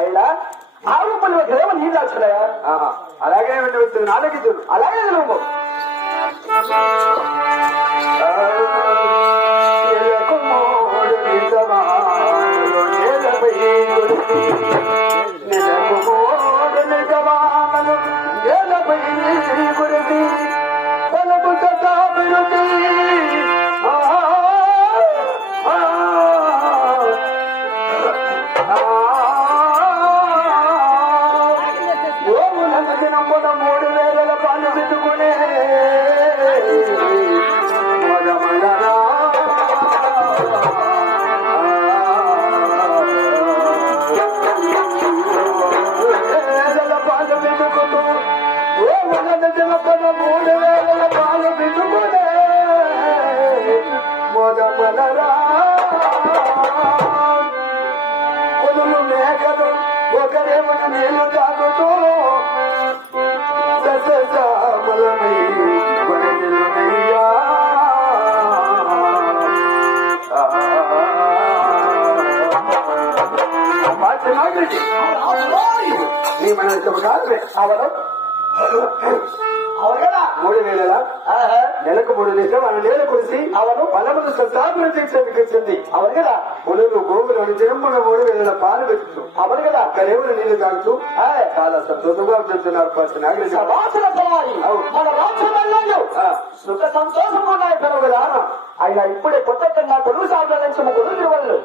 అయినా ఆవు పనులు కేవలం నీళ్ళు వచ్చినాయా? అలాగే ఆలోచించు. అలాగే నువ్వు మేకలు ఒకరేమో నీళ్లు తాగుతూ నీ మన అవడం అవునా 3000 నెలకు 3 లీటర్ మన నేల కురిసి అవను బలమును సంతాపించింది. అవును కదా. మునులు గోవులు జన్మల 3000 పాలు పెట్టుతూ అవును కదా. కరేవులు నీళ్లు తాగుతూ చాలా సంతోషంగా చెప్తున్నారు. సుఖ సంతోషంగా ఉన్నాయి పెరుగు కదా. ఆయన ఇప్పుడే కొత్త కన్నా కొడుకు సాగు నుంచి కొడుకు తిరువళ్ళు